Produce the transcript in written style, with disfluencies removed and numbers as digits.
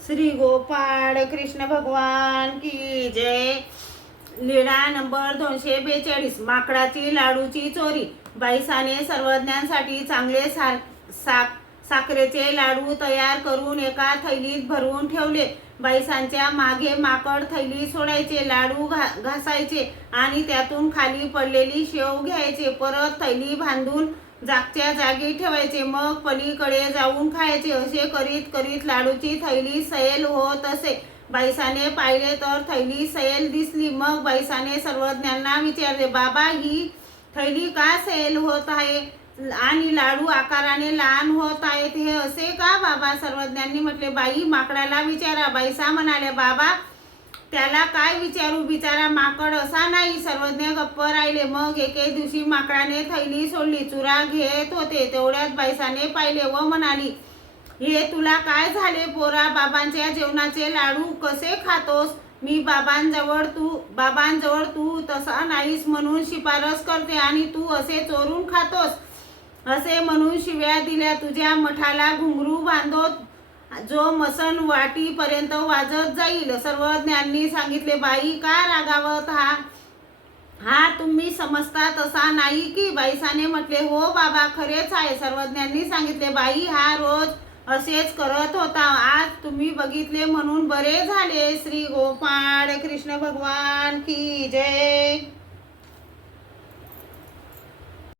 श्री गोपाळ कृष्ण भगवान की जय। लीळा नंबर 242। माकडाची लाडूची चोरी। बाईसाने सर्वज्ञांसाठी चांगले साखरेचे लाडू तयार करून एका थैलीत भरून ठेवले। बाईसांच्या मागे माकड थैली सोडायचे, लाडू घासायचे आणि त्यातून खाली पडलेली शेव घ्यायचे, परत थैली बांधून जागच्या जागी ठेवायचे, मग पलीकडे जाऊन खायचे। असे करीत करीत लाडूची थैली सैल होत असे। बाईसाने पाहिले तर थैली सैल दिसली। मग बाईसाने सर्वज्ञांना विचारले, बाबा, ही थैली का सैल होत आहे आणि लाडू आकाराने लहान होत आहेत, हे असे का बाबा? सर्वज्ञांनी म्हटले, बाई, माकडाला विचारा। बाईसा म्हणाल्या, बाबा, त्याला काय विचारू, बिचारा माकड असा नाही। सर्वज्ञ गप्प राहिले। मग एके दिवशी माकडाने थैली सोडली, चुरा घेत होते, तेवढ्यात बाईसाने पाहिले व म्हणाली, हे तुला काय झाले पोरा? बाबांच्या जेवणाचे लाडू कसे खातोस? मी बाबांजवळ तू तसा नाहीस म्हणून शिफारस करते आणि तू असे चोरून खातोस। असे म्हणून शिव्या दिल्या। तुझ्या मठाला घुंगरू बांधो, जो मसन वाटीपर्यंत वाजत जाईल। सर्वज्ञांनी सांगितले, बाई, का रागावत हा तुम्ही समजता तसा नाही की? बाईसाने म्हटले, हो बाबा, खरेच आहे। सर्वज्ञांनी सांगितले, बाई, हा रोज असेच करत होता, आज तुम्ही बघितले म्हणून बरे झाले। श्री गोपाळ कृष्ण भगवान की जय।